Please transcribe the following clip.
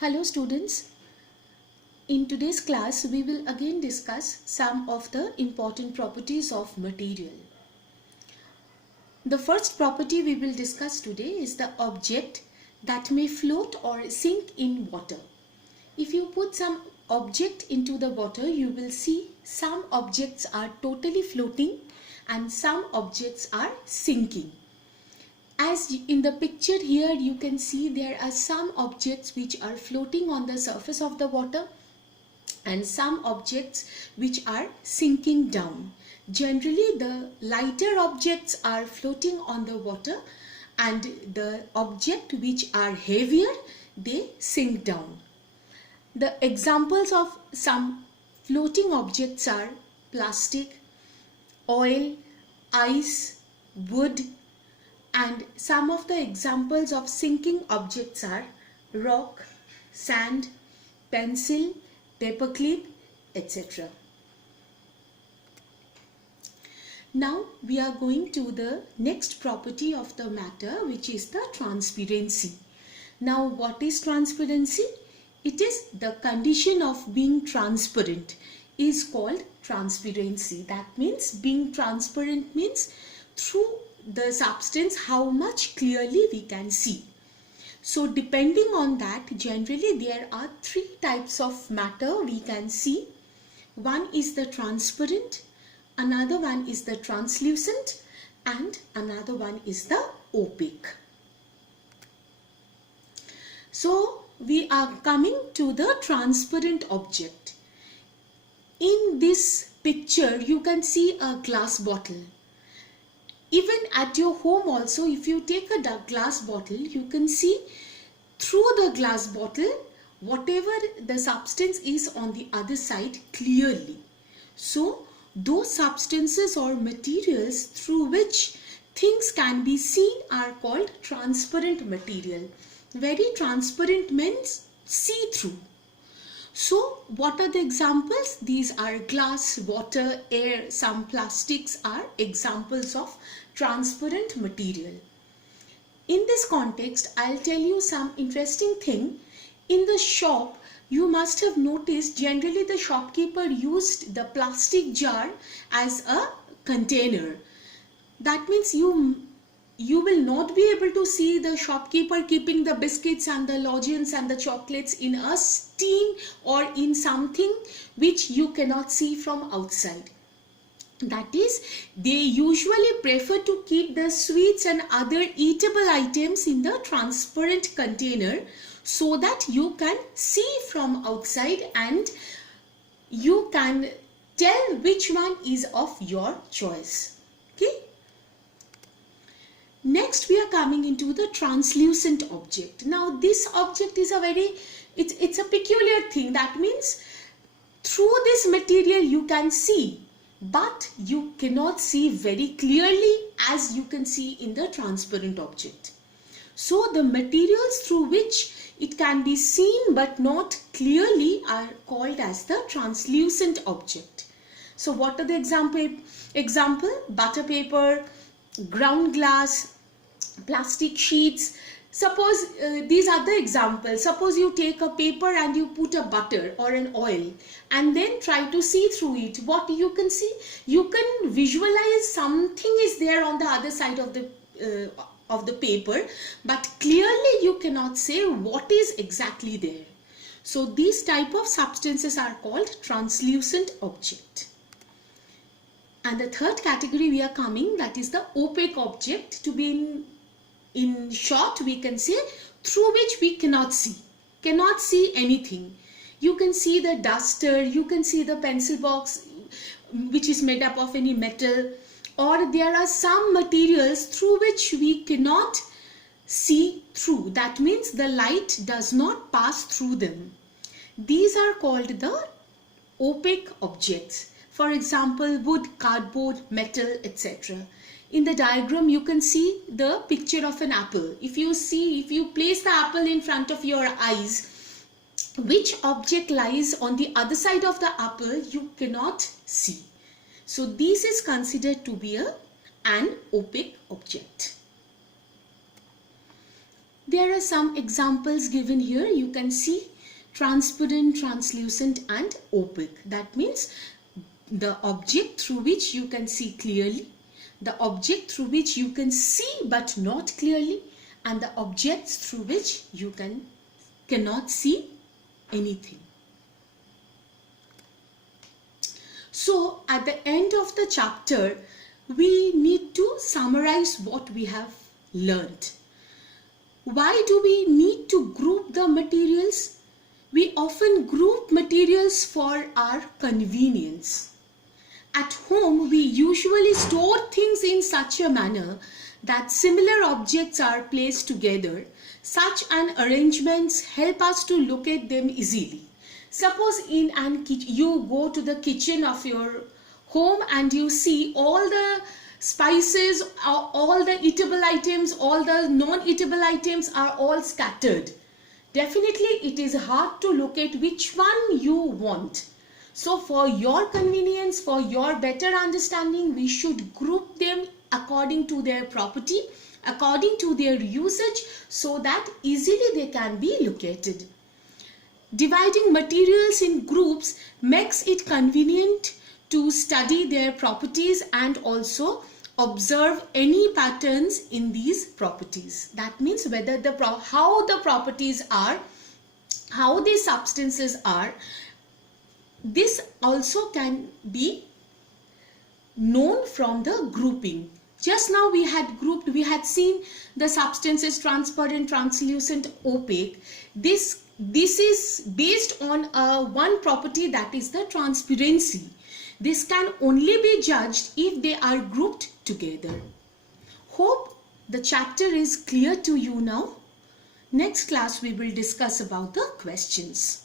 Hello students, in today's class we will again discuss some of the important properties of material. The first property we will discuss today is the object that may float or sink in water. If you put some object into the water, you will see some objects are totally floating and some objects are sinking. As in the picture here, you can see there are some objects which are floating on the surface of the water and some objects which are sinking down. Generally, the lighter objects are floating on the water and the objects which are heavier, they sink down. The examples of some floating objects are plastic, oil, ice, wood, and some of the examples of sinking objects are rock, sand, pencil, paperclip, etc. Now we are going to the next property of the matter, which is the transparency. Now what is transparency? It is the condition of being transparent is called transparency. That means being transparent means through the substance how much clearly we can see. So depending on that, generally there are three types of matter we can see. One is the transparent, another one is the translucent, and another one is the opaque. So we are coming to the transparent object. In this picture you can see a glass bottle. Even at your home also, if you take a glass bottle, you can see through the glass bottle whatever the substance is on the other side clearly. So those substances or materials through which things can be seen are called transparent material. Very transparent means see-through. So what are the examples? These are glass, water, air, some plastics are examples of transparent material. In this context, I'll tell you some interesting thing. In the shop, you must have noticed generally the shopkeeper used the plastic jar as a container. That means you will not be able to see the shopkeeper keeping the biscuits and the lozenges and the chocolates in a tin or in something which you cannot see from outside. That is, they usually prefer to keep the sweets and other eatable items in the transparent container so that you can see from outside and you can tell which one is of your choice. Okay. Next we are coming into the translucent object. Now this object is it's a peculiar thing. That means through this material you can see, but you cannot see very clearly as you can see in the transparent object. So the materials through which it can be seen but not clearly are called as the translucent object. So what are the example? Butter paper, ground glass, plastic sheets. Suppose these are the examples. Suppose you take a paper and you put a butter or an oil and then try to see through it. What you can see? You can visualize something is there on the other side of the paper, but clearly you cannot say what is exactly there. So these type of substances are called translucent object. And the third category we are coming, that is the opaque object. To be in short, we can say through which we cannot see anything. You can see the duster, you can see the pencil box which is made up of any metal, or there are some materials through which we cannot see through. That means the light does not pass through them. These are called the opaque objects. For example, wood, cardboard, metal, etc. In the diagram you can see the picture of an apple. If you place the apple in front of your eyes, which object lies on the other side of the apple you cannot see. So this is considered to be an opaque object. There are some examples given here. You can see transparent, translucent and opaque. That means the object through which you can see clearly, the object through which you can see but not clearly, and the objects through which you cannot see anything. So at the end of the chapter, we need to summarize what we have learned. Why do we need to group the materials? We often group materials for our convenience. At home, we usually store things in such a manner that similar objects are placed together. Such an arrangements help us to locate them easily. Suppose you go to the kitchen of your home and you see all the spices, all the eatable items, all the non-eatable items are all scattered. Definitely it is hard to locate which one you want. So for your convenience, for your better understanding, we should group them according to their property, according to their usage, so that easily they can be located. Dividing materials in groups makes it convenient to study their properties and also observe any patterns in these properties. That means whether how the properties are, how the substances are. This also can be known from the grouping. Just now we had grouped, we had seen the substances transparent, translucent, opaque. This is based on one property, that is the transparency. This can only be judged if they are grouped together. Hope the chapter is clear to you now. Next class we will discuss about the questions.